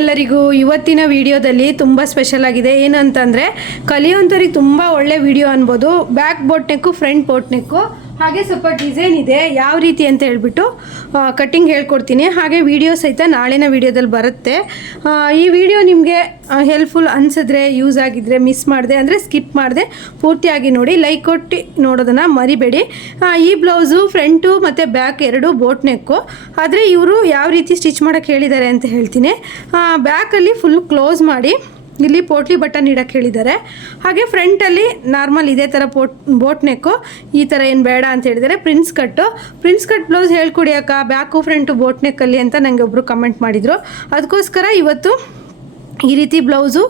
ಎಲ್ಲರಿಗೂ ಇವತ್ತಿನ ವಿಡಿಯೋದಲ್ಲಿ ತುಂಬ ಸ್ಪೆಷಲ್ ಆಗಿದೆ. ಏನಂತಂದರೆ ಕಲಿಯುವಂಥವ್ರಿಗೆ ತುಂಬ ಒಳ್ಳೆ ವಿಡಿಯೋ ಅನ್ಬೋದು. Back boat neck front boat neck ಹಾಗೆ ಸ್ವಲ್ಪ ಡಿಸೈನ್ ಇದೆ, ಯಾವ ರೀತಿ ಅಂತ ಹೇಳ್ಬಿಟ್ಟು ಕಟ್ಟಿಂಗ್ ಹೇಳ್ಕೊಡ್ತೀನಿ. ಹಾಗೆ ವಿಡಿಯೋ ಸಹಿತ ನಾಳಿನ ವಿಡಿಯೋದಲ್ಲಿ ಬರುತ್ತೆ. ಈ ವಿಡಿಯೋ ನಿಮಗೆ ಹೆಲ್ಪ್ಫುಲ್ ಅನಿಸಿದ್ರೆ ಯೂಸ್ ಆಗಿದ್ರೆ ಮಿಸ್ ಮಾಡಿದೆ ಅಂದರೆ ಸ್ಕಿಪ್ ಮಾಡಿದೆ. ಪೂರ್ತಿಯಾಗಿ ನೋಡಿ ಲೈಕ್ ಕೊಟ್ಟು ನೋಡೋದನ್ನು ಮರಿಬೇಡಿ. ಈ ಬ್ಲೌಸು ಫ್ರಂಟು ಮತ್ತು ಬ್ಯಾಕ್ ಎರಡು ಬೋಟ್ ನೆಕ್ಕು ಆದರೆ ಇವರು ಯಾವ ರೀತಿ ಸ್ಟಿಚ್ ಮಾಡೋಕ್ಕೆ ಹೇಳಿದ್ದಾರೆ ಅಂತ ಹೇಳ್ತೀನಿ. ಬ್ಯಾಕಲ್ಲಿ ಫುಲ್ ಕ್ಲೋಸ್ ಮಾಡಿ ಇಲ್ಲಿ ಪೋಟ್ಲಿ ಬಟನ್ ಇಡಕ್ಕೆ ಹೇಳಿದ್ದಾರೆ. ಹಾಗೆ ಫ್ರಂಟಲ್ಲಿ ನಾರ್ಮಲ್ ಇದೇ ಥರ ಪೋಟ್ ಬೋಟ್ ನೆಕ್ಕು ಈ ಥರ ಏನು ಬೇಡ ಅಂತ ಹೇಳಿದರೆ ಪ್ರಿನ್ಸ್ ಕಟ್ಟು ಪ್ರಿನ್ಸ್ ಕಟ್ ಬ್ಲೌಸ್ ಹೇಳ್ಕೊಡಿ ಅಕ್ಕ ಬ್ಯಾಕು ಫ್ರಂಟು ಬೋಟ್ ನೆಕ್ಕಲ್ಲಿ ಅಂತ ನನಗೆ ಒಬ್ಬರು ಕಮೆಂಟ್ ಮಾಡಿದರು. ಅದಕ್ಕೋಸ್ಕರ ಇವತ್ತು ಈ ರೀತಿ ಬ್ಲೌಸು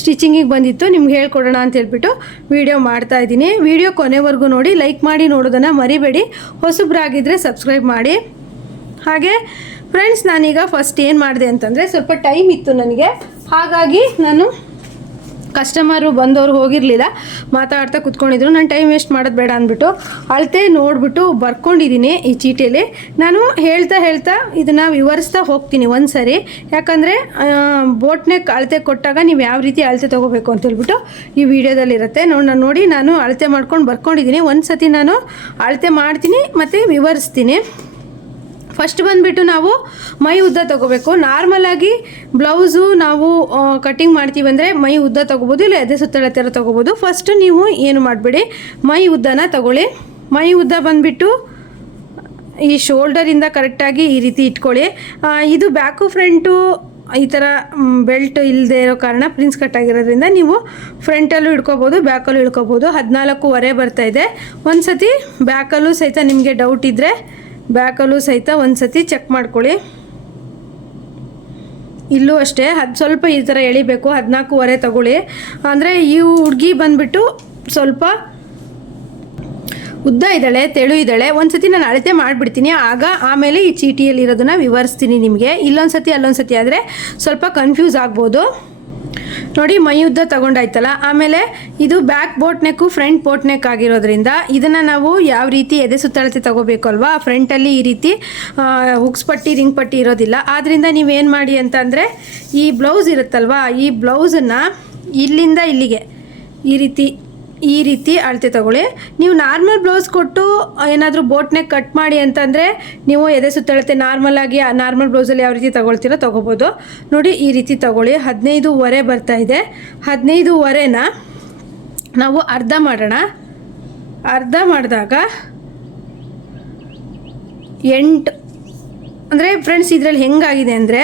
ಸ್ಟಿಚಿಂಗಿಗೆ ಬಂದಿತ್ತು. ನಿಮ್ಗೆ ಹೇಳ್ಕೊಡೋಣ ಅಂತ ಹೇಳ್ಬಿಟ್ಟು ವಿಡಿಯೋ ಮಾಡ್ತಾ ಇದ್ದೀನಿ. ವಿಡಿಯೋ ಕೊನೆವರೆಗೂ ನೋಡಿ ಲೈಕ್ ಮಾಡಿ ನೋಡೋದನ್ನು ಮರಿಬೇಡಿ. ಹೊಸಬ್ರಾಗಿದ್ದರೆ ಸಬ್ಸ್ಕ್ರೈಬ್ ಮಾಡಿ. ಹಾಗೆ ಫ್ರೆಂಡ್ಸ್ ನಾನೀಗ ಫಸ್ಟ್ ಏನು ಮಾಡಿದೆ ಅಂತಂದರೆ ಸ್ವಲ್ಪ ಟೈಮ್ ಇತ್ತು ನನಗೆ. ಹಾಗಾಗಿ ನಾನು ಕಸ್ಟಮರು ಬಂದವರು ಹೋಗಿರಲಿಲ್ಲ. ಮಾತಾಡ್ತಾ ಕುತ್ಕೊಂಡಿದ್ರು. ನಾನು ಟೈಮ್ ವೇಸ್ಟ್ ಮಾಡೋದು ಬೇಡ ಅಂದ್ಬಿಟ್ಟು ಅಳತೆ ನೋಡಿಬಿಟ್ಟು ಬರ್ಕೊಂಡಿದ್ದೀನಿ ಈ ಚೀಟಿಯಲ್ಲಿ. ನಾನು ಹೇಳ್ತಾ ಹೇಳ್ತಾ ಇದನ್ನು ವಿವರಿಸ್ತಾ ಹೋಗ್ತೀನಿ ಒಂದು ಸರಿ ಯಾಕಂದರೆ ಬೋಟ್ನೆಕ್ ಅಳತೆ ಕೊಟ್ಟಾಗ ನೀವು ಯಾವ ರೀತಿ ಅಳತೆ ತೊಗೋಬೇಕು ಅಂತ ಹೇಳ್ಬಿಟ್ಟು ಈ ವಿಡಿಯೋದಲ್ಲಿರುತ್ತೆ ನೋಡಿ ನೋಡಿ ನಾನು ಅಳತೆ ಮಾಡ್ಕೊಂಡು ಬರ್ಕೊಂಡಿದ್ದೀನಿ ಒಂದು ಸತಿ ನಾನು ಅಳತೆ ಮಾಡ್ತೀನಿ ಮತ್ತು ವಿವರಿಸ್ತೀನಿ. ಫಸ್ಟ್ ಬಂದುಬಿಟ್ಟು ನಾವು ಮೈ ಉದ್ದ ತೊಗೋಬೇಕು. ನಾರ್ಮಲಾಗಿ ಬ್ಲೌಸು ನಾವು ಕಟ್ಟಿಂಗ್ ಮಾಡ್ತೀವಿ ಅಂದರೆ ಮೈ ಉದ್ದ ತೊಗೋಬೋದು, ಇಲ್ಲ ಎದೆ ಸುತ್ತಳ ಥರ ತೊಗೋಬೋದು. ಫಸ್ಟ್ ನೀವು ಏನು ಮಾಡಬೇಡಿ, ಮೈ ಉದ್ದನ ತಗೊಳ್ಳಿ. ಮೈ ಉದ್ದ ಬಂದುಬಿಟ್ಟು ಈ ಶೋಲ್ಡರಿಂದ ಕರೆಕ್ಟಾಗಿ ಈ ರೀತಿ ಇಟ್ಕೊಳ್ಳಿ. ಇದು ಬ್ಯಾಕು ಫ್ರಂಟು ಈ ಥರ ಬೆಲ್ಟ್ ಇಲ್ಲದೆ ಇರೋ ಕಾರಣ ಪ್ರಿನ್ಸ್ ಕಟ್ ಆಗಿರೋದ್ರಿಂದ ನೀವು ಫ್ರಂಟಲ್ಲೂ ಇಟ್ಕೋಬೋದು ಬ್ಯಾಕಲ್ಲೂ ಇಟ್ಕೋಬೋದು. ಹದಿನಾಲ್ಕೂವರೆ ಬರ್ತಾ ಇದೆ. ಒಂದು ಸತಿ ಬ್ಯಾಕಲ್ಲೂ ಸಹಿತ ನಿಮಗೆ ಡೌಟ್ ಇದ್ದರೆ ಬ್ಯಾಕಲ್ಲೂ ಸಹಿತ ಒಂದು ಸತಿ ಚೆಕ್ ಮಾಡ್ಕೊಳ್ಳಿ. ಇಲ್ಲೂ ಅಷ್ಟೇ, ಅದು ಸ್ವಲ್ಪ ಈ ಥರ ಎಳಿಬೇಕು ಹದಿನಾಲ್ಕೂವರೆ ತಗೊಳ್ಳಿ. ಅಂದರೆ ಈ ಹುಡುಗಿ ಬಂದುಬಿಟ್ಟು ಸ್ವಲ್ಪ ಉದ್ದ ಇದ್ದಾಳೆ, ತೆಳು ಇದ್ದಾಳೆ ಒಂದು ಸತಿ ನಾನು ಅಳತೆ ಮಾಡಿಬಿಡ್ತೀನಿ, ಆಗ ಆಮೇಲೆ ಈ ಚೀಟಿಯಲ್ಲಿರೋದನ್ನು ವಿವರಿಸ್ತೀನಿ ನಿಮಗೆ. ಇಲ್ಲೊಂದು ಸತಿ ಅಲ್ಲೊಂದು ಸತಿ ಆದರೆ ಸ್ವಲ್ಪ ಕನ್ಫ್ಯೂಸ್ ಆಗ್ಬೋದು. ನೋಡಿ, ಮೈ ಉದ್ದ ತಗೊಂಡಾಯ್ತಲ್ಲ. ಆಮೇಲೆ ಇದು back boat neck front boat neck ಆಗಿರೋದ್ರಿಂದ ಇದನ್ನು ನಾವು ಯಾವ ರೀತಿ ಎದೆ ಸುತ್ತಳತೆ ತಗೋಬೇಕು ಅಲ್ವಾ ಫ್ರಂಟಲ್ಲಿ ಈ ರೀತಿ ಹುಕ್ಸ್ ಪಟ್ಟಿ ರಿಂಗ್ ಪಟ್ಟಿ ಇರೋದಿಲ್ಲ. ಆದ್ದರಿಂದ ನೀವೇನು ಮಾಡಿ ಅಂತಂದರೆ ಈ ಬ್ಲೌಸ್ ಇರುತ್ತಲ್ವಾ, ಈ ಬ್ಲೌಸನ್ನು ಇಲ್ಲಿಂದ ಇಲ್ಲಿಗೆ ಈ ರೀತಿ ಈ ರೀತಿ ಅಳತೆ ತಗೊಳ್ಳಿ. ನೀವು ನಾರ್ಮಲ್ ಬ್ಲೌಸ್ ಕೊಟ್ಟು ಏನಾದರೂ ಬೋಟ್ನೆ ಕಟ್ ಮಾಡಿ ಅಂತಂದರೆ ನೀವು ಎದೆ ಸುತ್ತಳತೆ ನಾರ್ಮಲಾಗಿ ನಾರ್ಮಲ್ ಬ್ಲೌಸಲ್ಲಿ ಯಾವ ರೀತಿ ತಗೊಳ್ತೀರೋ ತಗೋಬೋದು. ನೋಡಿ, ಈ ರೀತಿ ತಗೊಳ್ಳಿ. ಹದಿನೈದುವರೆ ಬರ್ತಾ ಇದೆ. ಹದಿನೈದುವರೆನ ನಾವು ಅರ್ಧ ಮಾಡೋಣ. ಅರ್ಧ ಮಾಡಿದಾಗ ಎಂಟು ಅಂದರೆ ಫ್ರೆಂಡ್ಸ್ ಇದರಲ್ಲಿ ಹೆಂಗಾಗಿದೆ ಅಂದರೆ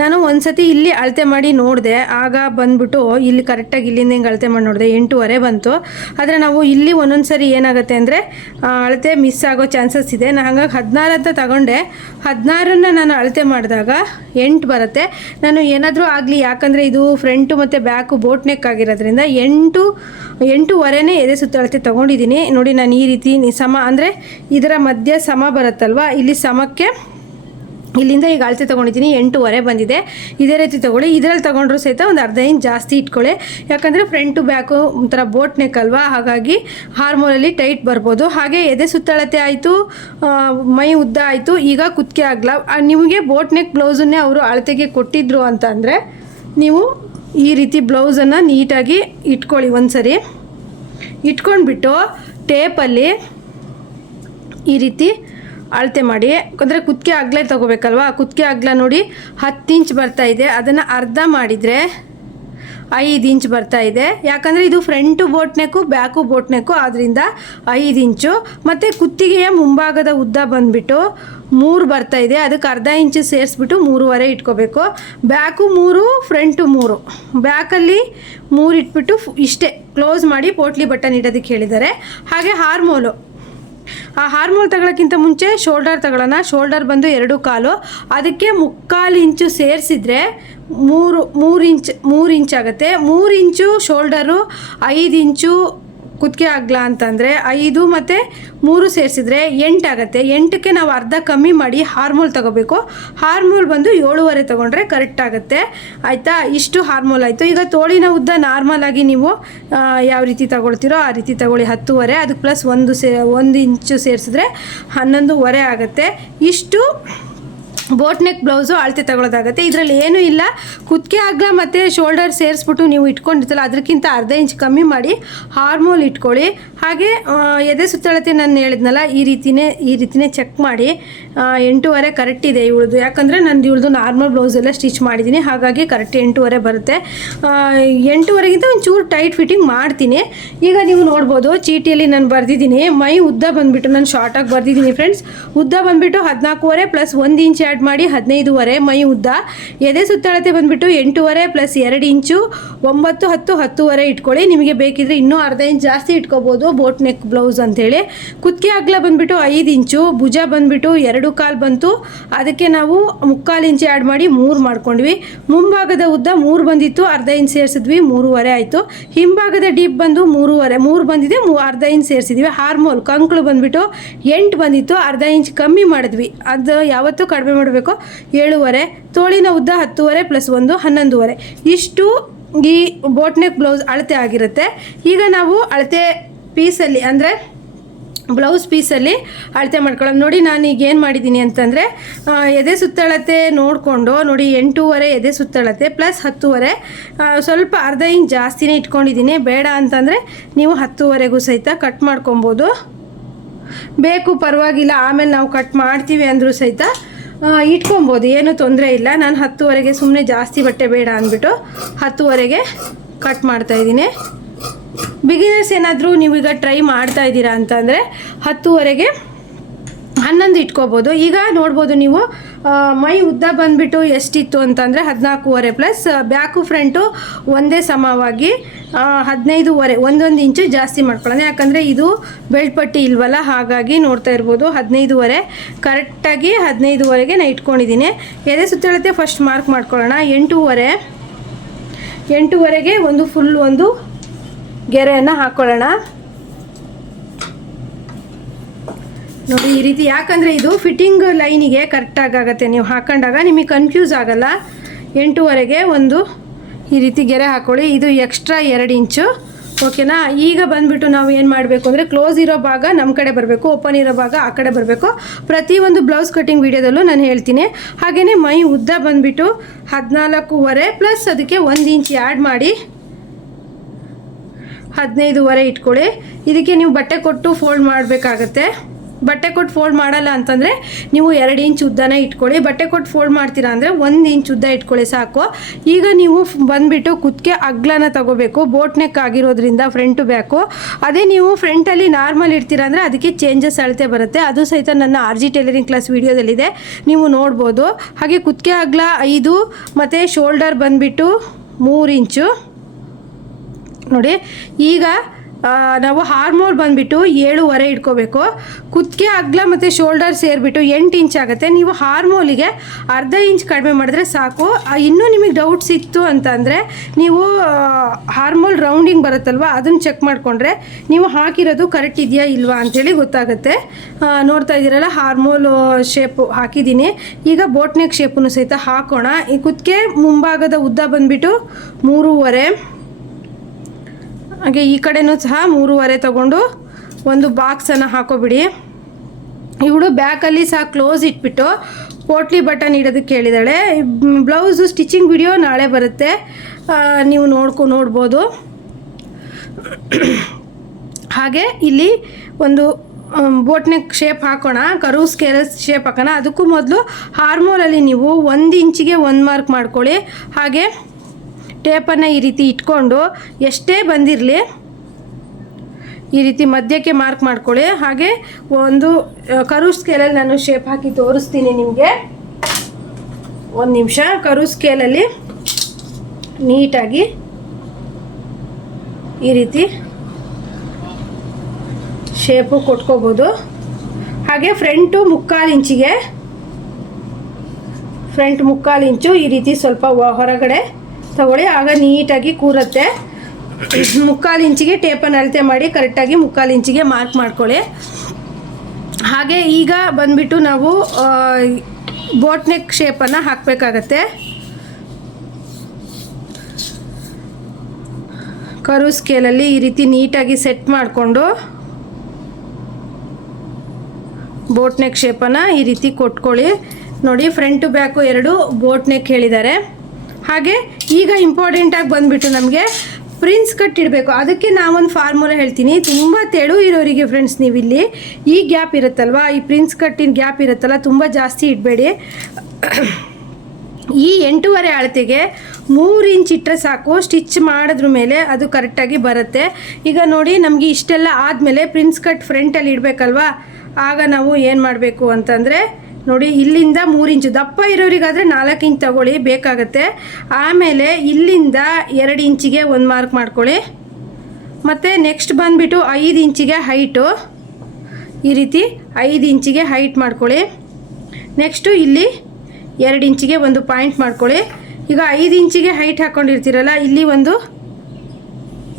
ನಾನು ಒಂದು ಸತಿ ಇಲ್ಲಿ ಅಳತೆ ಮಾಡಿ ನೋಡಿದೆ, ಆಗ ಬಂದ್ಬಿಟ್ಟು ಇಲ್ಲಿ ಕರೆಕ್ಟಾಗಿ ಇಲ್ಲಿಂದ ಹಿಂಗೆ ಅಳತೆ ಮಾಡಿ ನೋಡಿದೆ, ಎಂಟೂವರೆ ಬಂತು. ಆದರೆ ನಾವು ಇಲ್ಲಿ ಒಂದೊಂದು ಸರಿ ಏನಾಗುತ್ತೆ ಅಂದರೆ ಅಳತೆ ಮಿಸ್ ಆಗೋ ಚಾನ್ಸಸ್ ಇದೆ. ನಾನು ಹಂಗಾಗಿ ಹದಿನಾರು ಅಂತ ತಗೊಂಡೆ. ಹದಿನಾರನ್ನ ನಾನು ಅಳತೆ ಮಾಡಿದಾಗ ಎಂಟು ಬರುತ್ತೆ. ನಾನು ಏನಾದರೂ ಆಗಲಿ, ಯಾಕಂದರೆ ಇದು ಫ್ರಂಟು ಮತ್ತು ಬ್ಯಾಕು ಬೋಟ್ ನೆಕ್ ಆಗಿರೋದ್ರಿಂದ ಎಂಟು, ಎಂಟೂವರೆನೇ ಎದೆ ಸುತ್ತಳತೆ ತೊಗೊಂಡಿದ್ದೀನಿ ನೋಡಿ, ನಾನು ಈ ರೀತಿ ಸಮ ಅಂದರೆ ಇದರ ಮಧ್ಯ ಸಮ ಬರುತ್ತಲ್ವ? ಇಲ್ಲಿ ಸಮಕ್ಕೆ ಇಲ್ಲಿಂದ ಈಗ ಅಳತೆ ತೊಗೊಂಡಿದ್ದೀನಿ, ಎಂಟೂವರೆ ಬಂದಿದೆ. ಇದೇ ರೀತಿ ತೊಗೊಳ್ಳಿ. ಇದರಲ್ಲಿ ತೊಗೊಂಡ್ರು ಸಹಿತ ಒಂದು ಅರ್ಧ ಇಂಚ್ ಜಾಸ್ತಿ ಇಟ್ಕೊಳ್ಳಿ. ಯಾಕಂದರೆ ಫ್ರಂಟು ಬ್ಯಾಕು ಒಂಥರ ಬೋಟ್ ನೆಕ್ ಅಲ್ವಾ? ಹಾಗಾಗಿ ಹಾರ್ಮೋನಲ್ಲಿ ಟೈಟ್ ಬರ್ಬೋದು. ಹಾಗೆ ಎದೆ ಸುತ್ತಳತೆ ಆಯಿತು ಮೈ ಉದ್ದ ಆಯಿತು, ಈಗ ಕುತ್ತಿಗೆ ಆಗಲ್ಲ ನಿಮಗೆ ಬೋಟ್ ನೆಕ್ ಬ್ಲೌಸನ್ನೇ ಅವರು ಅಳತೆಗೆ ಕೊಟ್ಟಿದ್ರು ಅಂತ ಅಂದರೆ ನೀವು ಈ ರೀತಿ ಬ್ಲೌಸನ್ನು ನೀಟಾಗಿ ಇಟ್ಕೊಳ್ಳಿ ಒಂದು ಸರಿ ಇಟ್ಕೊಂಡ್ಬಿಟ್ಟು ಟೇಪಲ್ಲಿ ಈ ರೀತಿ ಅಳತೆ ಮಾಡಿ. ಅಂದರೆ ಕುತ್ತಿಗೆ ಅಗ್ಲೇ ತಗೋಬೇಕಲ್ವಾ? ಕುತ್ತಿಗೆ ಅಗ್ಲ ನೋಡಿ ಹತ್ತು ಇಂಚ್ ಬರ್ತಾ ಇದೆ. ಅದನ್ನು ಅರ್ಧ ಮಾಡಿದರೆ ಐದು ಇಂಚ್ ಬರ್ತಾ ಇದೆ. ಯಾಕಂದರೆ ಇದು ಫ್ರಂಟು ಬೋಟ್ನೆಕ್ಕು ಬ್ಯಾಕು ಬೋಟ್ನೆಕ್ಕು ಆದ್ದರಿಂದ ಐದು ಇಂಚು. ಮತ್ತು ಕುತ್ತಿಗೆಯ ಮುಂಭಾಗದ ಉದ್ದ ಬಂದುಬಿಟ್ಟು ಮೂರು ಬರ್ತಾ ಇದೆ. ಅದಕ್ಕೆ ಅರ್ಧ ಇಂಚು ಸೇರಿಸ್ಬಿಟ್ಟು ಮೂರುವರೆ ಇಟ್ಕೋಬೇಕು. ಬ್ಯಾಕು ಮೂರು, ಫ್ರಂಟು ಮೂರು. ಬ್ಯಾಕಲ್ಲಿ ಮೂರು ಇಟ್ಬಿಟ್ಟು ಇಷ್ಟೇ. ಕ್ಲೋಸ್ ಮಾಡಿ ಪೋಟ್ಲಿ ಬಟನ್ ಇಡೋದಕ್ಕೆ ಹೇಳಿದ್ದಾರೆ. ಹಾಗೆ ಹಾರ್ಮೋಲು. ಆ ಹಾರ್ಮೋನ್ ತಗೊಳ್ಳೋಕ್ಕಿಂತ ಮುಂಚೆ ಶೋಲ್ಡರ್ ತಗೊಳ್ಳೋಣ ಶೋಲ್ಡರ್ ಬಂದು ಎರಡು ಕಾಲು. ಅದಕ್ಕೆ ಮುಕ್ಕಾಲು ಇಂಚು ಸೇರಿಸಿದ್ರೆ ಮೂರು ಮೂರು ಇಂಚ್ ಮೂರು ಇಂಚ್ ಆಗುತ್ತೆ. ಮೂರು ಇಂಚು ಶೋಲ್ಡರು, ಐದು ಇಂಚು ಕುತ್ತಿಗೆ ಆಗಲ ಅಂತಂದರೆ ಐದು ಮತ್ತು ಮೂರು ಸೇರಿಸಿದ್ರೆ ಎಂಟಾಗತ್ತೆ ಎಂಟಕ್ಕೆ ನಾವು ಅರ್ಧ ಕಮ್ಮಿ ಮಾಡಿ ಹಾರ್ಮೋಲ್ ತಗೋಬೇಕು. ಹಾರ್ಮೋಲ್ ಬಂದು ಏಳುವರೆ ತೊಗೊಂಡ್ರೆ ಕರೆಕ್ಟ್ ಆಗುತ್ತೆ. ಆಯಿತಾ? ಇಷ್ಟು ಹಾರ್ಮೋಲ್ ಆಯಿತು. ಈಗ ತೋಳಿನ ಉದ್ದ ನಾರ್ಮಲ್ ಆಗಿ ನೀವು ಯಾವ ರೀತಿ ತಗೊಳ್ತೀರೋ ಆ ರೀತಿ ತಗೊಳ್ಳಿ. ಹತ್ತುವರೆ, ಅದಕ್ಕೆ ಪ್ಲಸ್ ಒಂದು ಸೇ, ಒಂದು ಇಂಚು ಸೇರಿಸಿದ್ರೆ ಹನ್ನೊಂದುವರೆ ಆಗುತ್ತೆ. ಇಷ್ಟು ಬೋಟ್ ನೆಕ್ ಬ್ಲೌಸು ಅಳತೆ ತಗೊಳ್ಳೋದಾಗುತ್ತೆ ಇದರಲ್ಲಿ ಏನೂ ಇಲ್ಲ. ಕುತ್ತಿಗೆ ಅಗ್ಲ ಮತ್ತು ಶೋಲ್ಡರ್ ಸೇರಿಸ್ಬಿಟ್ಟು ನೀವು ಇಟ್ಕೊಂಡಿರ್ತಲ್ಲ ಅದಕ್ಕಿಂತ ಅರ್ಧ ಇಂಚ್ ಕಮ್ಮಿ ಮಾಡಿ ಹಾರ್ಮೋಲ್ ಇಟ್ಕೊಳ್ಳಿ. ಹಾಗೆ ಎದೆ ಸುತ್ತಳತೆ ನಾನು ಹೇಳಿದ್ನಲ್ಲ, ಈ ರೀತಿನೇ ಈ ರೀತಿನೇ ಚೆಕ್ ಮಾಡಿ. ಎಂಟೂವರೆ ಕರೆಕ್ಟ್ ಇದೆ ಇವಳದು. ಯಾಕಂದರೆ ನಂದು ಇವಳದು ನಾರ್ಮಲ್ ಬ್ಲೌಸ್ ಎಲ್ಲ ಸ್ಟಿಚ್ ಮಾಡಿದ್ದೀನಿ. ಹಾಗಾಗಿ ಕರೆಕ್ಟ್ ಎಂಟೂವರೆ ಬರುತ್ತೆ. ಎಂಟೂವರೆಗಿಂತ ಒಂಚೂರು ಟೈಟ್ ಫಿಟ್ಟಿಂಗ್ ಮಾಡ್ತೀನಿ. ಈಗ ನೀವು ನೋಡ್ಬೋದು, ಚೀಟಿಯಲ್ಲಿ ನಾನು ಬರೆದಿದ್ದೀನಿ. ಮೈ ಉದ್ದ ಬಂದುಬಿಟ್ಟು, ನಾನು ಶಾರ್ಟಾಗಿ ಬರೆದಿದ್ದೀನಿ ಫ್ರೆಂಡ್ಸ್ ಉದ್ದ ಬಂದುಬಿಟ್ಟು ಹದಿನಾಲ್ಕೂವರೆ ಪ್ಲಸ್ ಒಂದು ಇಂಚ್ ಆ್ಯಡ್ ಮಾಡಿ ಹದಿನೈದುವರೆ ಮೈ ಉದ್ದ. ಎದೆ ಸುತ್ತಳತೆ ಬಂದುಬಿಟ್ಟು ಎಂಟೂವರೆ ಪ್ಲಸ್ ಎರಡು ಇಂಚು ಒಂಬತ್ತು ಹತ್ತು ಹತ್ತುವರೆ ಇಟ್ಕೊಳ್ಳಿ. ನಿಮಗೆ ಬೇಕಿದ್ರೆ ಇನ್ನೂ ಅರ್ಧ ಇಂಚ್ ಜಾಸ್ತಿ ಇಟ್ಕೋಬೋದು. ಬೋಟ್ ನೆಕ್ ಬ್ಲೌಸ್ ಅಂತೇಳಿ ಕುತ್ತಿಗೆ ಅಗಲ ಬಂದುಬಿಟ್ಟು ಐದು ಇಂಚು, ಭುಜ ಬಂದುಬಿಟ್ಟು ಎರಡು ಕಾಲು ಬಂತು. ಅದಕ್ಕೆ ನಾವು ಮುಕ್ಕಾಲು ಇಂಚು ಆ್ಯಡ್ ಮಾಡಿ ಮೂರು ಮಾಡ್ಕೊಂಡ್ವಿ. ಮುಂಭಾಗದ ಉದ್ದ ಮೂರು ಬಂದಿತ್ತು, ಅರ್ಧ ಇಂಚ್ ಸೇರಿಸಿದ್ವಿ, ಮೂರುವರೆ ಆಯಿತು. ಹಿಂಭಾಗದ ಡೀಪ್ ಬಂದು ಮೂರುವರೆ, ಮೂರು ಬಂದಿದೆ, ಮೂ ಅರ್ಧ ಇಂಚ್ ಸೇರಿಸಿದ್ವಿ. ಹಾರ್ಮೋಲ್ ಕಂಕ್ಳು ಬಂದುಬಿಟ್ಟು ಎಂಟು ಬಂದಿತ್ತು, ಅರ್ಧ ಇಂಚ್ ಕಮ್ಮಿ ಮಾಡಿದ್ವಿ. ಅದು ಯಾವತ್ತೂ ಕಡಿಮೆ ಮಾಡಬೇಕು ಏಳುವರೆ, ತೋಳಿನ ಉದ್ದ ಹತ್ತುವರೆ ಪ್ಲಸ್ ಒಂದು ಹನ್ನೊಂದುವರೆ. ಇಷ್ಟು ಈ ಬೋಟ್ನೆಕ್ ಬ್ಲೌಸ್ ಅಳತೆ ಆಗಿರುತ್ತೆ. ಈಗ ನಾವು ಅಳತೆ ಪೀಸಲ್ಲಿ ಅಂದರೆ ಬ್ಲೌಸ್ ಪೀಸಲ್ಲಿ ಅಳತೆ ಮಾಡ್ಕೊಳ್ಳೋದು ನೋಡಿ ನಾನು ಈಗ ಏನು ಮಾಡಿದ್ದೀನಿ ಅಂತಂದರೆ ಎದೆ ಸುತ್ತಳತೆ ನೋಡಿಕೊಂಡು, ನೋಡಿ ಎಂಟೂವರೆ ಎದೆ ಸುತ್ತಳತೆ ಪ್ಲಸ್ ಹತ್ತುವರೆ ಸ್ವಲ್ಪ ಅರ್ಧ ಇಂಚ್ ಜಾಸ್ತಿನೇ ಇಟ್ಕೊಂಡಿದ್ದೀನಿ. ಬೇಡ ಅಂತಂದರೆ ನೀವು ಹತ್ತುವರೆಗೂ ಸಹಿತ ಕಟ್ ಮಾಡ್ಕೊಬೋದು. ಬೇಕು ಪರವಾಗಿಲ್ಲ, ಆಮೇಲೆ ನಾವು ಕಟ್ ಮಾಡ್ತೀವಿ ಅಂದರೂ ಸಹಿತ ಇಟ್ಕೊಬೋದು, ಏನೂ ತೊಂದರೆ ಇಲ್ಲ. ನಾನು ಹತ್ತುವರೆಗೆ ಸುಮ್ಮನೆ ಜಾಸ್ತಿ ಬಟ್ಟೆ ಬೇಡ ಅಂದ್ಬಿಟ್ಟು ಹತ್ತುವರೆಗೆ ಕಟ್ ಮಾಡ್ತಾಯಿದ್ದೀನಿ ಬಿಗಿನರ್ಸ್ ಏನಾದರೂ ನೀವೀಗ ಟ್ರೈ ಮಾಡ್ತಾ ಇದ್ದೀರಾ ಅಂತಂದರೆ ಹತ್ತುವರೆಗೆ ಹನ್ನೊಂದು ಇಟ್ಕೋಬೋದು. ಈಗ ನೋಡ್ಬೋದು ನೀವು ಮೈ ಉದ್ದ ಬಂದುಬಿಟ್ಟು ಎಷ್ಟಿತ್ತು ಅಂತಂದರೆ ಹದಿನಾಲ್ಕೂವರೆ ಪ್ಲಸ್ ಬ್ಯಾಕು ಫ್ರಂಟು ಒಂದೇ ಸಮವಾಗಿ ಹದಿನೈದುವರೆ, ಒಂದೊಂದು ಇಂಚು ಜಾಸ್ತಿ ಮಾಡ್ಕೊಳ್ಳೋಣ. ಯಾಕಂದರೆ ಇದು ಬೆಲ್ಟ್ ಪಟ್ಟಿ ಇಲ್ವಲ್ಲ, ಹಾಗಾಗಿ ನೋಡ್ತಾ ಇರ್ಬೋದು ಹದಿನೈದೂವರೆ. ಕರೆಕ್ಟಾಗಿ ಹದಿನೈದುವರೆಗೆ ನಾನು ಇಟ್ಕೊಂಡಿದ್ದೀನಿ. ಎದೆ ಸುತ್ತಳತೆ ಫಸ್ಟ್ ಮಾರ್ಕ್ ಮಾಡ್ಕೊಳ್ಳೋಣ. ಎಂಟೂವರೆ. ಎಂಟೂವರೆಗೆ ಒಂದು ಫುಲ್ ಒಂದು ಗೆರೆಯನ್ನು ಹಾಕ್ಕೊಳ್ಳೋಣ ನೋಡಿ, ಈ ರೀತಿ ಯಾಕಂದರೆ ಇದು ಫಿಟ್ಟಿಂಗ್ ಲೈನಿಗೆ ಕರೆಕ್ಟಾಗಿ ಆಗುತ್ತೆ. ನೀವು ಹಾಕೊಂಡಾಗ ನಿಮಗೆ ಕನ್ಫ್ಯೂಸ್ ಆಗಲ್ಲ. ಎಂಟೂವರೆಗೆ ಒಂದು ಈ ರೀತಿ ಗೆರೆ ಹಾಕೊಳ್ಳಿ. ಇದು ಎಕ್ಸ್ಟ್ರಾ ಎರಡು ಇಂಚು. ಓಕೆನಾ ಈಗ ಬಂದುಬಿಟ್ಟು ನಾವು ಏನು ಮಾಡಬೇಕು ಅಂದರೆ ಕ್ಲೋಸ್ ಇರೋ ಭಾಗ ನಮ್ಮ ಕಡೆ ಬರಬೇಕು ಓಪನ್ ಇರೋ ಭಾಗ ಆ ಕಡೆ ಬರಬೇಕು. ಪ್ರತಿಯೊಂದು ಬ್ಲೌಸ್ ಕಟ್ಟಿಂಗ್ ವಿಡಿಯೋದಲ್ಲೂ ನಾನು ಹೇಳ್ತೀನಿ. ಹಾಗೆಯೇ ಮೈ ಉದ್ದ ಬಂದುಬಿಟ್ಟು ಹದಿನಾಲ್ಕೂವರೆ ಪ್ಲಸ್ ಅದಕ್ಕೆ ಒಂದು ಇಂಚ್ ಆ್ಯಡ್ ಮಾಡಿ. ಹದಿನೈದುವರೆ ಇಟ್ಕೊಳ್ಳಿ. ಇದಕ್ಕೆ ನೀವು ಬಟ್ಟೆ ಕೊಟ್ಟು ಫೋಲ್ಡ್ ಮಾಡಬೇಕಾಗತ್ತೆ. ಬಟ್ಟೆ ಕೊಟ್ಟು ಫೋಲ್ಡ್ ಮಾಡಲ್ಲ ಅಂತಂದರೆ ನೀವು ಎರಡು ಇಂಚ್ ಉದ್ದನ ಇಟ್ಕೊಳ್ಳಿ. ಬಟ್ಟೆ ಕೊಟ್ಟು ಫೋಲ್ಡ್ ಮಾಡ್ತೀರಾ ಅಂದರೆ ಒಂದು ಇಂಚ್ ಉದ್ದ ಇಟ್ಕೊಳ್ಳಿ ಸಾಕು. ಈಗ ನೀವು ಬಂದುಬಿಟ್ಟು ಕುತ್ತಿಗೆ ಅಗ್ಲನ ತಗೋಬೇಕು. ಬೋಟ್ ನೆಕ್ ಆಗಿರೋದ್ರಿಂದ ಫ್ರಂಟು ಬ್ಯಾಕು ಅದೇ ನೀವು ಫ್ರಂಟಲ್ಲಿ ನಾರ್ಮಲ್ ಇಡ್ತೀರಾ ಅಂದರೆ ಅದಕ್ಕೆ ಚೇಂಜಸ್ ಅಳತೆ ಬರುತ್ತೆ. ಅದು ಸಹಿತ ನನ್ನ ಆರ್ ಜಿ ಟೈಲರಿಂಗ್ ಕ್ಲಾಸ್ ವೀಡಿಯೋದಲ್ಲಿದೆ. ನೀವು ನೋಡ್ಬೋದು. ಹಾಗೆ ಕುತ್ತಿಗೆ ಅಗ್ಲ ಐದು, ಮತ್ತು ಶೋಲ್ಡರ್ ಬಂದುಬಿಟ್ಟು ಮೂರು ಇಂಚು ನೋಡಿ, ಈಗ ನಾವು ಹಾರ್ಮೋಲ್ ಬಂದುಬಿಟ್ಟು ಏಳುವರೆ ಇಟ್ಕೋಬೇಕು. ಕುತ್ತಿಗೆ ಅಗ್ಲ ಮತ್ತು ಶೋಲ್ಡರ್ ಸೇರಿಬಿಟ್ಟು ಎಂಟು ಇಂಚ್ ಆಗುತ್ತೆ. ನೀವು ಹಾರ್ಮೋಲಿಗೆ ಅರ್ಧ ಇಂಚ್ ಕಡಿಮೆ ಮಾಡಿದ್ರೆ ಸಾಕು. ಇನ್ನೂ ನಿಮಗೆ ಡೌಟ್ಸ್ ಇತ್ತು ಅಂತಂದರೆ ನೀವು ಹಾರ್ಮೋಲ್ ರೌಂಡಿಂಗ್ ಬರುತ್ತಲ್ವ, ಅದನ್ನು ಚೆಕ್ ಮಾಡಿಕೊಂಡ್ರೆ ನೀವು ಹಾಕಿರೋದು ಕರೆಕ್ಟ್ ಇದೆಯಾ ಇಲ್ವಾ ಅಂಥೇಳಿ ಗೊತ್ತಾಗುತ್ತೆ. ನೋಡ್ತಾ ಇದ್ದೀರಲ್ಲ ಹಾರ್ಮೋಲ್ ಶೇಪು ಹಾಕಿದ್ದೀನಿ. ಈಗ ಬೋಟ್ನೆಕ್ ಶೇಪನ್ನು ಸಹಿತ ಹಾಕೋಣ. ಈ ಕುತ್ತಿಗೆ ಮುಂಭಾಗದ ಉದ್ದ ಬಂದುಬಿಟ್ಟು ಮೂರುವರೆ. ಹಾಗೆ ಈ ಕಡೆನೂ ಸಹ ಮೂರುವರೆ ತಗೊಂಡು ಒಂದು ಬಾಕ್ಸನ್ನು ಹಾಕೋಬಿಡಿ. ಇವಳು ಬ್ಯಾಕಲ್ಲಿ ಸಹ ಕ್ಲೋಸ್ ಇಟ್ಬಿಟ್ಟು ಪೋಟ್ಲಿ ಬಟನ್ ಇಡೋದಕ್ಕೆ ಹೇಳಿದಾಳೆ ಬ್ಲೌಸು ಸ್ಟಿಚಿಂಗ್ ವಿಡಿಯೋ ನಾಳೆ ಬರುತ್ತೆ. ನೀವು ನೋಡ್ಕೊ, ನೋಡ್ಬೋದು. ಹಾಗೆ ಇಲ್ಲಿ ಒಂದು ಬೋಟ್ನೆಕ್ ಶೇಪ್ ಹಾಕೋಣ ಕರು ಸ್ಕೇರಸ್ ಶೇಪ್ ಹಾಕೋಣ. ಅದಕ್ಕೂ ಮೊದಲು ಹಾರ್ಮೋಲಲ್ಲಿ ನೀವು ಒಂದು ಇಂಚಿಗೆ ಒಂದು ಮಾರ್ಕ್ ಮಾಡ್ಕೊಳ್ಳಿ. ಹಾಗೆ ಟೇಪನ್ನು ಈ ರೀತಿ ಇಟ್ಕೊಂಡು ಎಷ್ಟೇ ಬಂದಿರಲಿ ಈ ರೀತಿ ಮಧ್ಯಕ್ಕೆ ಮಾರ್ಕ್ ಮಾಡ್ಕೊಳ್ಳಿ. ಹಾಗೆ ಒಂದು ಕರು ಸ್ಕೇಲಲ್ಲಿ ನಾನು ಶೇಪ್ ಹಾಕಿ ತೋರಿಸ್ತೀನಿ ನಿಮಗೆ. ಒಂದು ನಿಮಿಷ. ಕರು ಸ್ಕೇಲಲ್ಲಿ ನೀಟಾಗಿ ಈ ರೀತಿ ಶೇಪು ಕೊಟ್ಕೋಬೋದು. ಹಾಗೆ ಫ್ರಂಟು ಮುಕ್ಕಾಲು ಇಂಚಿಗೆ ಫ್ರಂಟ್ ಮುಕ್ಕಾಲು ಇಂಚು ಈ ರೀತಿ ಸ್ವಲ್ಪ ಹೊರಗಡೆ ತಗೊಳ್ಳಿ. ಆಗ ನೀಟಾಗಿ ಕೂರುತ್ತೆ. ಮುಕ್ಕಾಲು ಇಂಚಿಗೆ ಟೇಪನ್ನು ಅಳತೆ ಮಾಡಿ ಕರೆಕ್ಟಾಗಿ ಮುಕ್ಕಾಲು ಇಂಚಿಗೆ ಮಾರ್ಕ್ ಮಾಡ್ಕೊಳ್ಳಿ. ಹಾಗೆ ಈಗ ಬಂದ್ಬಿಟ್ಟು ನಾವು ಬೋಟ್ನೆಕ್ ಶೇಪನ್ನು ಹಾಕಬೇಕಾಗತ್ತೆ. ಕರು ಸ್ಕೇಲಲ್ಲಿ ಈ ರೀತಿ ನೀಟಾಗಿ ಸೆಟ್ ಮಾಡಿಕೊಂಡು ಬೋಟ್ನೆಕ್ ಶೇಪನ್ನು ಈ ರೀತಿ ಕೊಟ್ಕೊಳ್ಳಿ. ನೋಡಿ ಫ್ರಂಟು ಬ್ಯಾಕು ಎರಡು ಬೋಟ್ನೆಕ್ ಹೇಳಿದ್ದಾರೆ. ಹಾಗೆ ಈಗ ಇಂಪಾರ್ಟೆಂಟಾಗಿ ಬಂದುಬಿಟ್ಟು ನಮಗೆ ಪ್ರಿನ್ಸ್ ಕಟ್ ಇಡಬೇಕು ಅದಕ್ಕೆ ನಾವೊಂದು ಫಾರ್ಮುಲಾ ಹೇಳ್ತೀನಿ. ತುಂಬ ತೆಳು ಇರೋರಿಗೆ ಫ್ರೆಂಡ್ಸ್ ನೀವಿಲ್ಲಿ. ಈ ಗ್ಯಾಪ್ ಇರುತ್ತಲ್ವಾ? ಈ ಪ್ರಿನ್ಸ್ ಕಟ್ಟಿನ ಗ್ಯಾಪ್ ಇರುತ್ತಲ್ಲ, ತುಂಬ ಜಾಸ್ತಿ ಇಡಬೇಡಿ. ಈ ಎಂಟೂವರೆ ಅಳತೆಗೆ ಮೂರು ಇಂಚ್ ಇಟ್ಟರೆ ಸಾಕು. ಸ್ಟಿಚ್ ಮಾಡಿದ್ರ ಮೇಲೆ ಅದು ಕರೆಕ್ಟಾಗಿ ಬರುತ್ತೆ. ಈಗ ನೋಡಿ, ನಮಗೆ ಇಷ್ಟೆಲ್ಲ ಆದಮೇಲೆ ಪ್ರಿನ್ಸ್ ಕಟ್ ಫ್ರಂಟಲ್ಲಿ ಇಡಬೇಕಲ್ವಾ? ಆಗ ನಾವು ಏನು ಮಾಡಬೇಕು ಅಂತಂದರೆ ನೋಡಿ, ಇಲ್ಲಿಂದ ಮೂರು ಇಂಚು. ದಪ್ಪ ಇರೋರಿಗಾದರೆ ನಾಲ್ಕು ಇಂಚ್ ತಗೊಳ್ಳಿ, ಬೇಕಾಗತ್ತೆ. ಆಮೇಲೆ ಇಲ್ಲಿಂದ ಎರಡು ಇಂಚಿಗೆ ಒಂದು ಮಾರ್ಕ್ ಮಾಡ್ಕೊಳ್ಳಿ. ಮತ್ತು ನೆಕ್ಸ್ಟ್ ಬಂದುಬಿಟ್ಟು ಐದು ಇಂಚಿಗೆ ಹೈಟು. ಈ ರೀತಿ ಐದು ಇಂಚಿಗೆ ಹೈಟ್ ಮಾಡ್ಕೊಳ್ಳಿ. ನೆಕ್ಸ್ಟು ಇಲ್ಲಿ ಎರಡು ಇಂಚಿಗೆ ಒಂದು ಪಾಯಿಂಟ್ ಮಾಡ್ಕೊಳ್ಳಿ. ಈಗ ಐದು ಇಂಚಿಗೆ ಹೈಟ್ ಹಾಕ್ಕೊಂಡಿರ್ತೀರಲ್ಲ ಇಲ್ಲಿ ಒಂದು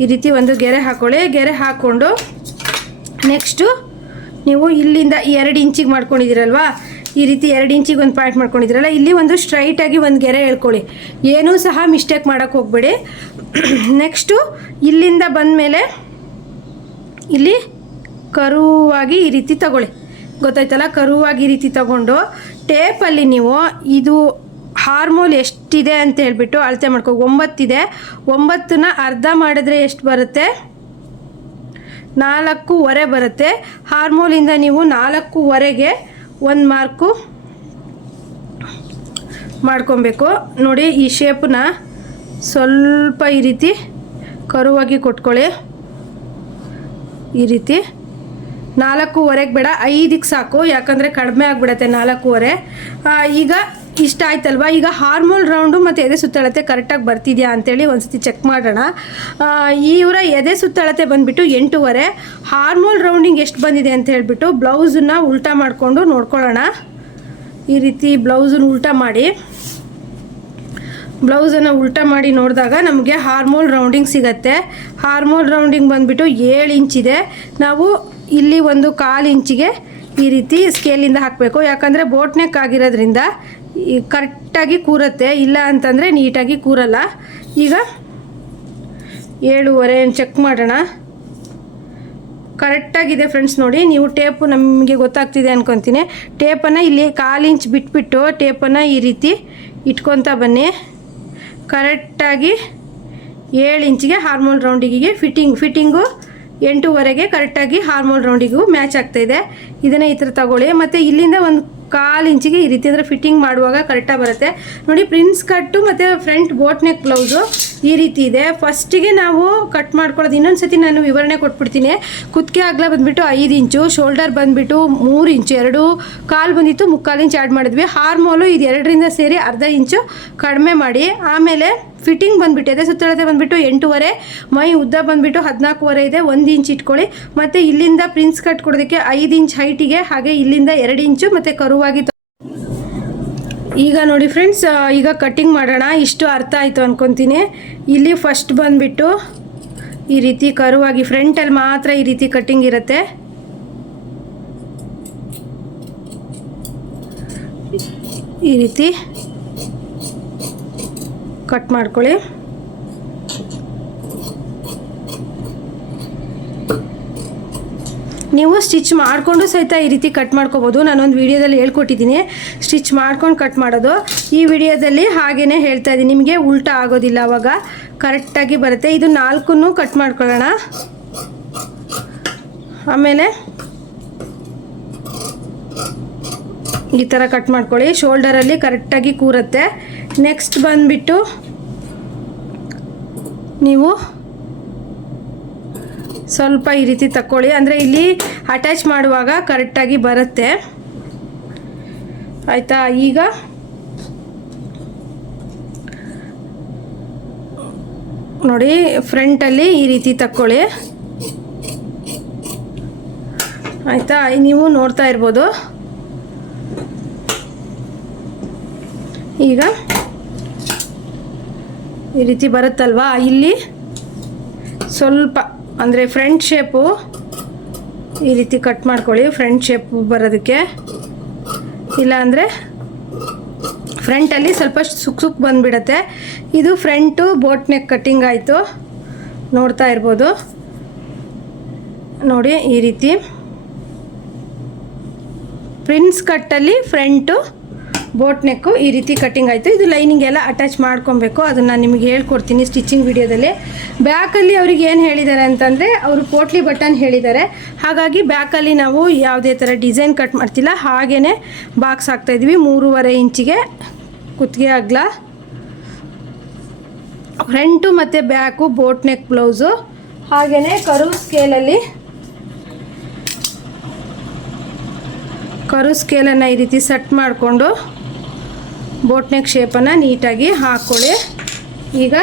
ಈ ರೀತಿ ಒಂದು ಗೆರೆ ಹಾಕ್ಕೊಳ್ಳಿ ಗೆರೆ ಹಾಕ್ಕೊಂಡು ನೆಕ್ಸ್ಟು ನೀವು ಇಲ್ಲಿಂದ ಎರಡು ಇಂಚಿಗೆ ಮಾಡ್ಕೊಂಡಿದ್ದೀರಲ್ವಾ ಈ ರೀತಿ ಎರಡು ಇಂಚಿಗೆ ಒಂದು ಪಾಯಿಂಟ್ ಮಾಡ್ಕೊಂಡಿದ್ರಲ್ಲ, ಇಲ್ಲಿ ಒಂದು ಸ್ಟ್ರೈಟಾಗಿ ಒಂದು ಗೆರೆ ಹೇಳ್ಕೊಳ್ಳಿ. ಏನೂ ಸಹ ಮಿಸ್ಟೇಕ್ ಮಾಡೋಕ್ಕೆ ಹೋಗ್ಬೇಡಿ. ನೆಕ್ಸ್ಟು ಇಲ್ಲಿಂದ ಬಂದ ಮೇಲೆ ಇಲ್ಲಿ ಕರುವಾಗಿ ಈ ರೀತಿ ತಗೊಳ್ಳಿ. ಗೊತ್ತಾಯ್ತಲ್ಲ? ಕರುವಾಗಿ ಈ ರೀತಿ ತಗೊಂಡು ಟೇಪಲ್ಲಿ ನೀವು ಇದು ಹಾರ್ಮೋಲ್ ಎಷ್ಟಿದೆ ಅಂತ ಹೇಳ್ಬಿಟ್ಟು ಅಳತೆ ಮಾಡ್ಕೊ. ಒಂಬತ್ತಿದೆ. ಒಂಬತ್ತನ್ನ ಅರ್ಧ ಮಾಡಿದ್ರೆ ಎಷ್ಟು ಬರುತ್ತೆ? ನಾಲ್ಕೂವರೆ ಬರುತ್ತೆ. ಹಾರ್ಮೋಲಿಂದ ನೀವು ನಾಲ್ಕೂವರೆಗೆ ಒಂದು ಮಾರ್ಕು ಮಾಡ್ಕೊಬೇಕು. ನೋಡಿ, ಈ ಶೇಪನ್ನ ಸ್ವಲ್ಪ ಈ ರೀತಿ ಕರುವಾಗಿ ಕೊಟ್ಕೊಳ್ಳಿ. ಈ ರೀತಿ. ನಾಲ್ಕೂವರೆಗೆ ಬೇಡ ಐದಕ್ಕೆ ಸಾಕು. ಯಾಕಂದರೆ ಕಡಿಮೆ ಆಗಿಬಿಡತ್ತೆ ನಾಲ್ಕೂವರೆ. ಈಗ ಇಷ್ಟ ಆಯ್ತಲ್ವಾ? ಈಗ ಹಾರ್ಮೋಲ್ ರೌಂಡು ಮತ್ತು ಎದೆ ಸುತ್ತಳತೆ ಕರೆಕ್ಟಾಗಿ ಬರ್ತಿದ್ಯಾ ಅಂತೇಳಿ ಒಂದ್ಸತಿ ಚೆಕ್ ಮಾಡೋಣ. ಇವರ ಎದೆ ಸುತ್ತಳತೆ ಬಂದುಬಿಟ್ಟು ಎಂಟೂವರೆ. ಹಾರ್ಮೋಲ್ ರೌಂಡಿಂಗ್ ಎಷ್ಟು ಬಂದಿದೆ ಅಂತ ಹೇಳಿಬಿಟ್ಟು ಬ್ಲೌಸನ್ನ ಉಲ್ಟಾ ಮಾಡಿಕೊಂಡು ನೋಡ್ಕೊಳ್ಳೋಣ. ಈ ರೀತಿ ಬ್ಲೌಸನ್ನ ಉಲ್ಟಾ ಮಾಡಿ. ಬ್ಲೌಸನ್ನು ಉಲ್ಟಾ ಮಾಡಿ ನೋಡಿದಾಗ ನಮಗೆ ಹಾರ್ಮೋಲ್ ರೌಂಡಿಂಗ್ ಸಿಗತ್ತೆ. ಹಾರ್ಮೋಲ್ ರೌಂಡಿಂಗ್ ಬಂದುಬಿಟ್ಟು ಏಳು ಇಂಚಿದೆ ನಾವು ಇಲ್ಲಿ ಒಂದು ಕಾಲು ಇಂಚಿಗೆ ಈ ರೀತಿ ಸ್ಕೇಲಿಂದ ಹಾಕಬೇಕು. ಯಾಕಂದರೆ ಬೋಟ್ ನೆಕ್ ಆಗಿರೋದ್ರಿಂದ ಕರೆಕ್ಟಾಗಿ ಕೂರತ್ತೆ, ಇಲ್ಲ ಅಂತಂದರೆ ನೀಟಾಗಿ ಕೂರಲ್ಲ. ಈಗ ಏಳುವರೆ ಚೆಕ್ ಮಾಡೋಣ. ಕರೆಕ್ಟಾಗಿದೆ ಫ್ರೆಂಡ್ಸ್ ನೋಡಿ, ನೀವು ಟೇಪು ನಮಗೆ ಗೊತ್ತಾಗ್ತಿದೆ ಅನ್ಕೊತೀನಿ. ಟೇಪನ್ನು ಇಲ್ಲಿ ಕಾಲು ಇಂಚ್ ಬಿಟ್ಬಿಟ್ಟು ಟೇಪನ್ನು ಈ ರೀತಿ ಇಟ್ಕೊತಾ ಬನ್ನಿ. ಕರೆಕ್ಟಾಗಿ ಏಳು ಇಂಚಿಗೆ ಹಾರ್ಮೋಲ್ ರೌಂಡಿಗೆ ಫಿಟ್ಟಿಂಗ್ ಫಿಟ್ಟಿಂಗು ಎಂಟೂವರೆಗೆ ಕರೆಕ್ಟಾಗಿ ಹಾರ್ಮೋಲ್ ರೌಂಡಿಗೂ ಮ್ಯಾಚ್ ಆಗ್ತಾಯಿದೆ ಇದನ್ನು ಈ ಥರ ತಗೊಳ್ಳಿ. ಮತ್ತು ಇಲ್ಲಿಂದ ಒಂದು ಕಾಲು ಇಂಚಿಗೆ ಈ ರೀತಿ ಅಂದರೆ ಫಿಟ್ಟಿಂಗ್ ಮಾಡುವಾಗ ಕರೆಕ್ಟಾಗಿ ಬರುತ್ತೆ. ನೋಡಿ ಪ್ರಿನ್ಸ್ ಕಟ್ಟು ಮತ್ತು ಫ್ರಂಟ್ ಬೋಟ್ ನೆಕ್ ಬ್ಲೌಸು ಈ ರೀತಿ ಇದೆ. ಫಸ್ಟಿಗೆ ನಾವು ಕಟ್ ಮಾಡ್ಕೊಳ್ಳೋದು. ಇನ್ನೊಂದು ಸತಿ ನಾನು ವಿವರಣೆ ಕೊಟ್ಬಿಡ್ತೀನಿ. ಕುತ್ತಿಗೆ ಅಗಲ ಬಂದುಬಿಟ್ಟು ಐದು ಇಂಚು ಶೋಲ್ಡರ್ ಬಂದುಬಿಟ್ಟು ಮೂರು ಇಂಚು, ಎರಡು ಕಾಲು ಬಂದಿತ್ತು ಮುಕ್ಕಾಲು ಇಂಚು ಆ್ಯಡ್ ಮಾಡಿದ್ವಿ ಹಾರ್ಮೋಲು ಇದು ಎರಡರಿಂದ ಸೇರಿ ಅರ್ಧ ಇಂಚು ಕಡಿಮೆ ಮಾಡಿ. ಆಮೇಲೆ ಫಿಟ್ಟಿಂಗ್ ಬಂದುಬಿಟ್ಟು, ಎದೆ ಸುತ್ತಳತೆ ಬಂದುಬಿಟ್ಟು ಎಂಟೂವರೆ, ಮೈ ಉದ್ದ ಬಂದುಬಿಟ್ಟು ಹದಿನಾಲ್ಕೂವರೆ ಇದೆ, ಒಂದು ಇಂಚ್ ಇಟ್ಕೊಳ್ಳಿ. ಮತ್ತು ಇಲ್ಲಿಂದ ಪ್ರಿನ್ಸ್ ಕಟ್ ಕೊಡೋದಕ್ಕೆ ಐದು ಇಂಚ್ ಹೈಟಿಗೆ ಹಾಗೆ ಇಲ್ಲಿಂದ ಎರಡು ಇಂಚು ಮತ್ತು ಕರುವಾಗಿ ಈಗ ನೋಡಿ ಫ್ರೆಂಡ್ಸ್ ಈಗ ಕಟ್ಟಿಂಗ್ ಮಾಡೋಣ. ಇಷ್ಟು ಅರ್ಥ ಆಯಿತು ಅಂದ್ಕೊತೀನಿ ಇಲ್ಲಿ ಫಸ್ಟ್ ಬಂದುಬಿಟ್ಟು ಈ ರೀತಿ ಕರುವಾಗಿ ಫ್ರಂಟಲ್ಲಿ ಮಾತ್ರ ಈ ರೀತಿ ಕಟ್ಟಿಂಗ್ ಇರುತ್ತೆ. ಈ ರೀತಿ ಕಟ್ ಮಾಡ್ಕೊಳ್ಳಿ. ನೀವು ಸ್ಟಿಚ್ ಮಾಡಿಕೊಂಡು ಸಹಿತ ಈ ರೀತಿ ಕಟ್ ಮಾಡ್ಕೋಬೋದು. ನಾನೊಂದು ವಿಡಿಯೋದಲ್ಲಿ ಹೇಳ್ಕೊಟ್ಟಿದ್ದೀನಿ. ಸ್ಟಿಚ್ ಮಾಡ್ಕೊಂಡು ಕಟ್ ಮಾಡೋದು. ಈ ವಿಡಿಯೋದಲ್ಲಿ ಹಾಗೇ ಹೇಳ್ತಾ ಇದ್ದೀನಿ. ನಿಮಗೆ ಉಲ್ಟಾ ಆಗೋದಿಲ್ಲ ಅವಾಗ. ಕರೆಕ್ಟಾಗಿ ಬರುತ್ತೆ. ಇದು ನಾಲ್ಕು ಕಟ್ ಮಾಡ್ಕೊಳ್ಳೋಣ. ಆಮೇಲೆ ಈ ಥರ ಕಟ್ ಮಾಡ್ಕೊಳ್ಳಿ. ಶೋಲ್ಡರಲ್ಲಿ ಕರೆಕ್ಟಾಗಿ ಕೂರುತ್ತೆ. ನೆಕ್ಸ್ಟ್ ಬಂದುಬಿಟ್ಟು ನೀವು? ಸ್ವಲ್ಪ ಈ ರೀತಿ ತಕ್ಕೊಳ್ಳಿ. ಅಂದರೆ ಇಲ್ಲಿ ಅಟ್ಯಾಚ್ ಮಾಡುವಾಗ ಕರೆಕ್ಟಾಗಿ ಬರುತ್ತೆ. ಆಯಿತಾ? ಈಗ? ನೋಡಿ ಫ್ರಂಟಲ್ಲಿ ಈ ರೀತಿ ತಕ್ಕೊಳ್ಳಿ. ಆಯಿತಾ? ನೀವು ನೋಡ್ತಾ ಇರ್ಬೋದು. ಈಗ? ಈ ರೀತಿ ಬರುತ್ತಲ್ವಾ? ಇಲ್ಲಿ ಸ್ವಲ್ಪ, ಅಂದರೆ ಫ್ರಂಟ್ ಶೇಪು ಈ ರೀತಿ ಕಟ್ ಮಾಡ್ಕೊಳ್ಳಿ. ಫ್ರಂಟ್ ಶೇಪ್ ಬರೋದಕ್ಕೆ. ಇಲ್ಲ ಅಂದರೆ ಫ್ರಂಟಲ್ಲಿ ಸ್ವಲ್ಪ ಸುಕ್ ಸುಕ್ ಬಂದುಬಿಡತ್ತೆ. ಇದು ಫ್ರಂಟು ಬೋಟ್ ನೆಕ್ ಕಟ್ಟಿಂಗ್ ಆಯಿತು. ನೋಡ್ತಾ ಇರ್ಬೋದು. ನೋಡಿ ಈ ರೀತಿ. ಪ್ರಿನ್ಸ್ ಕಟ್ಟಲ್ಲಿ ಫ್ರಂಟು ಬೋಟ್ ನೆಕ್ಕು ಈ ರೀತಿ ಕಟ್ಟಿಂಗ್ ಆಯಿತು. ಇದು ಲೈನಿಂಗ್ ಎಲ್ಲ ಅಟ್ಯಾಚ್ ಮಾಡ್ಕೊಬೇಕು. ಅದನ್ನು ನಾನು ನಿಮಗೆ ಹೇಳ್ಕೊಡ್ತೀನಿ ಸ್ಟಿಚಿಂಗ್ ವಿಡಿಯೋದಲ್ಲಿ. ಬ್ಯಾಕಲ್ಲಿ ಅವ್ರಿಗೆ ಏನು ಹೇಳಿದ್ದಾರೆ ಅಂತಂದರೆ, ಅವರು ಪೋಟ್ಲಿ ಬಟನ್ ಹೇಳಿದ್ದಾರೆ. ಹಾಗಾಗಿ ಬ್ಯಾಕಲ್ಲಿ ನಾವು ಯಾವುದೇ ಥರ ಡಿಸೈನ್ ಕಟ್ ಮಾಡ್ತಿಲ್ಲ. ಹಾಗೇ ಬಾಕ್ಸ್ ಹಾಕ್ತಾಯಿದ್ವಿ ಮೂರುವರೆ ಇಂಚಿಗೆ ಕುತ್ತಿಗೆ ಅಗ್ಲ. ಫ್ರಂಟು ಮತ್ತು ಬ್ಯಾಕು ಬೋಟ್ ನೆಕ್ ಬ್ಲೌಸು ಹಾಗೆಯೇ ಕರು ಸ್ಕೇಲಲ್ಲಿ ಕರು ಸ್ಕೇಲನ್ನು ಈ ರೀತಿ ಸೆಟ್ ಮಾಡಿಕೊಂಡು ಬೋಟ್ ನೆಕ್ ಶೇಪನ್ನು ನೀಟಾಗಿ ಹಾಕ್ಕೊಳ್ಳಿ ಈಗ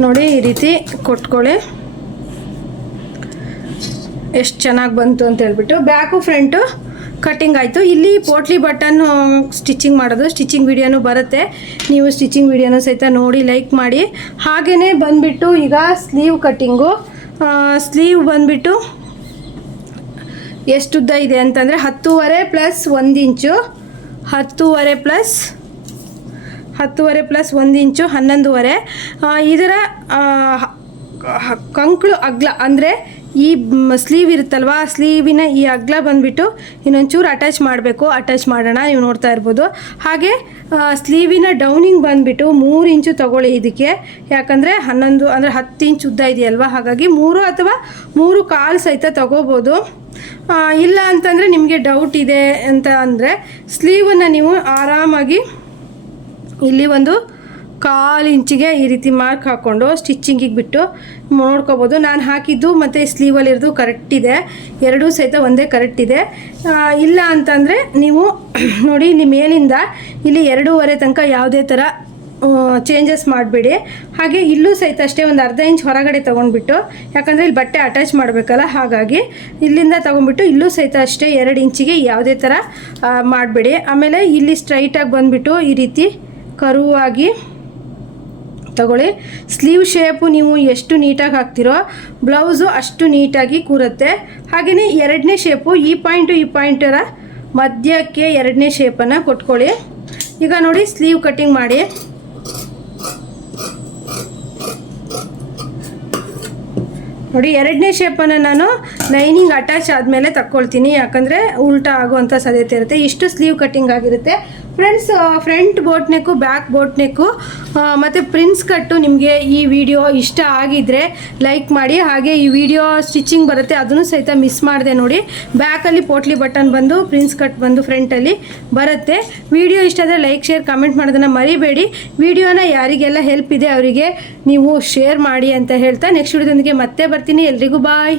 ನೋಡಿ ಈ ರೀತಿ ಕೊಟ್ಕೊಳ್ಳಿ. ಎಷ್ಟು ಚೆನ್ನಾಗಿ ಬಂತು ಅಂತ ಹೇಳ್ಬಿಟ್ಟು ಬ್ಯಾಕು ಫ್ರಂಟು ಕಟ್ಟಿಂಗ್ ಆಯಿತು. ಇಲ್ಲಿ ಪೋಟ್ಲಿ ಬಟನ್ ಸ್ಟಿಚಿಂಗ್ ಮಾಡೋದು. ಸ್ಟಿಚಿಂಗ್ ವಿಡಿಯೋನು ಬರುತ್ತೆ. ನೀವು ಸ್ಟಿಚಿಂಗ್ ವಿಡಿಯೋನು ಸಹಿತ ನೋಡಿ, ಲೈಕ್ ಮಾಡಿ. ಹಾಗೇ ಬಂದುಬಿಟ್ಟು ಈಗ ಸ್ಲೀವ್ ಕಟ್ಟಿಂಗು ಸ್ಲೀವ್ ಬಂದುಬಿಟ್ಟು ಎಷ್ಟು ಉದ್ದ ಇದೆ ಅಂತಂದರೆ ಹತ್ತೂವರೆ ಪ್ಲಸ್ ಒಂದು ಇಂಚು. ಹತ್ತೂವರೆ ಪ್ಲಸ್ ಹತ್ತುವರೆ ಪ್ಲಸ್ ಒಂದು ಇಂಚು ಹನ್ನೊಂದುವರೆ. ಇದರ ಕಂಕ್ಳು ಅಗ್ಲ ಅಂದರೆ ಈ ಸ್ಲೀವ್ ಇರುತ್ತಲ್ವಾ? ಆ ಸ್ಲೀವಿನ ಈ ಅಗ್ಲ ಬಂದುಬಿಟ್ಟು ಇನ್ನೊಂಚೂರು ಅಟ್ಯಾಚ್ ಮಾಡಬೇಕು. ಅಟ್ಯಾಚ್ ಮಾಡೋಣ, ನೀವು ನೋಡ್ತಾ ಇರ್ಬೋದು. ಹಾಗೆ ಸ್ಲೀವಿನ ಡೌನಿಂಗ್ ಬಂದುಬಿಟ್ಟು ಮೂರು ಇಂಚು ತಗೊಳ್ಳಿ ಇದಕ್ಕೆ. ಯಾಕಂದರೆ ಹನ್ನೊಂದು, ಅಂದರೆ ಹತ್ತು ಇಂಚು ಉದ್ದ ಇದೆಯಲ್ವ? ಹಾಗಾಗಿ ಮೂರು ಅಥವಾ ಮೂರು ಕಾಲು ಸಹಿತ ತಗೋಬೋದು. ಇಲ್ಲ ಅಂತಂದರೆ ನಿಮಗೆ ಡೌಟ್ ಇದೆ ಅಂತ ಅಂದರೆ ಸ್ಲೀವನ್ನು ನೀವು ಆರಾಮಾಗಿ ಇಲ್ಲಿ ಒಂದು ಕಾಲು ಇಂಚಿಗೆ ಈ ರೀತಿ ಮಾರ್ಕ್ ಹಾಕ್ಕೊಂಡು ಸ್ಟಿಚ್ಚಿಂಗಿಗೆ ಬಿಟ್ಟು ನೋಡ್ಕೋಬೋದು. ನಾನು ಹಾಕಿದ್ದು ಮತ್ತು ಸ್ಲೀವಲ್ಲಿರೋದು ಕರೆಕ್ಟ್ ಇದೆ. ಎರಡೂ ಸಹಿತ ಒಂದೇ ಕರೆಕ್ಟ್ ಇದೆ. ಇಲ್ಲ ಅಂತಂದರೆ ನೀವು ನೋಡಿ ಇಲ್ಲಿ ಮೇಲಿಂದ ಇಲ್ಲಿ ಎರಡೂವರೆ ತನಕ ಯಾವುದೇ ಥರ ಚೇಂಜಸ್ ಮಾಡಬೇಡಿ. ಹಾಗೆ ಇಲ್ಲೂ ಸಹಿತ ಅಷ್ಟೇ ಒಂದು ಅರ್ಧ ಇಂಚ್ ಹೊರಗಡೆ ತೊಗೊಂಡ್ಬಿಟ್ಟು, ಯಾಕಂದರೆ ಇಲ್ಲಿ ಬಟ್ಟೆ ಅಟ್ಯಾಚ್ ಮಾಡಬೇಕಲ್ಲ, ಹಾಗಾಗಿ ಇಲ್ಲಿಂದ ತೊಗೊಂಡ್ಬಿಟ್ಟು ಇಲ್ಲೂ ಸಹಿತ ಅಷ್ಟೇ ಎರಡು ಇಂಚಿಗೆ ಯಾವುದೇ ಥರ ಮಾಡಬೇಡಿ. ಆಮೇಲೆ ಇಲ್ಲಿ ಸ್ಟ್ರೈಟಾಗಿ ಬಂದುಬಿಟ್ಟು ಈ ರೀತಿ ಕರುವಾಗಿ ತಗೊಳ್ಳಿ. ಸ್ಲೀವ್ ಶೇಪು ನೀವು ಎಷ್ಟು ನೀಟಾಗಿ ಹಾಕ್ತಿರೋ, ಬ್ಲೌಸು ಅಷ್ಟು ನೀಟಾಗಿ ಕೂರುತ್ತೆ. ಹಾಗೆಯೇ ಎರಡನೇ ಶೇಪು ಈ ಪಾಯಿಂಟು ಈ ಪಾಯಿಂಟರ ಮಧ್ಯಕ್ಕೆ ಎರಡನೇ ಶೇಪನ್ನು ಕೊಟ್ಕೊಳ್ಳಿ. ಈಗ ನೋಡಿ ಸ್ಲೀವ್ ಕಟ್ಟಿಂಗ್ ಮಾಡಿ. ನೋಡಿ ಎರಡನೇ ಶೇಪನ್ನು ನಾನು ಲೈನಿಂಗ್ ಅಟ್ಯಾಚ್ ಆದಮೇಲೆ ತಕ್ಕೊಳ್ತೀನಿ. ಯಾಕಂದರೆ ಉಲ್ಟಾ ಆಗುವಂಥ ಸಾಧ್ಯತೆ ಇರುತ್ತೆ. ಇಷ್ಟು ಸ್ಲೀವ್ ಕಟ್ಟಿಂಗ್ ಆಗಿರುತ್ತೆ. Friends front boat neck back boat neck ಮತ್ತು ಪ್ರಿನ್ಸ್ ಕಟ್ಟು ನಿಮಗೆ ಈ ವಿಡಿಯೋ ಇಷ್ಟ ಆಗಿದ್ದರೆ ಲೈಕ್ ಮಾಡಿ, ಹಾಗೆ ಈ ವಿಡಿಯೋ ಸ್ಟಿಚಿಂಗ್ ಬರುತ್ತೆ, ಅದನ್ನು ಸಹಿತ ಮಿಸ್ ಮಾಡಿದೆ ನೋಡಿ. ಬ್ಯಾಕಲ್ಲಿ ಪೋಟ್ಲಿ ಬಟನ್ ಬಂದು ಪ್ರಿನ್ಸ್ ಕಟ್ ಬಂದು ಫ್ರಂಟಲ್ಲಿ ಬರುತ್ತೆ. ವಿಡಿಯೋ ಇಷ್ಟ ಆದರೆ ಲೈಕ್ ಶೇರ್ ಕಮೆಂಟ್ ಮಾಡೋದನ್ನು ಮರಿಬೇಡಿ. ವಿಡಿಯೋನ ಯಾರಿಗೆಲ್ಲ ಹೆಲ್ಪ್ ಇದೆ, ಅವರಿಗೆ ನೀವು ಶೇರ್ ಮಾಡಿ ಅಂತ ಹೇಳ್ತಾ ನೆಕ್ಸ್ಟ್ ವಿಡಿಯೋದೊಂದಿಗೆ ಮತ್ತೆ ಬರ್ತೀನಿ. ಎಲ್ರಿಗೂ ಬಾಯ್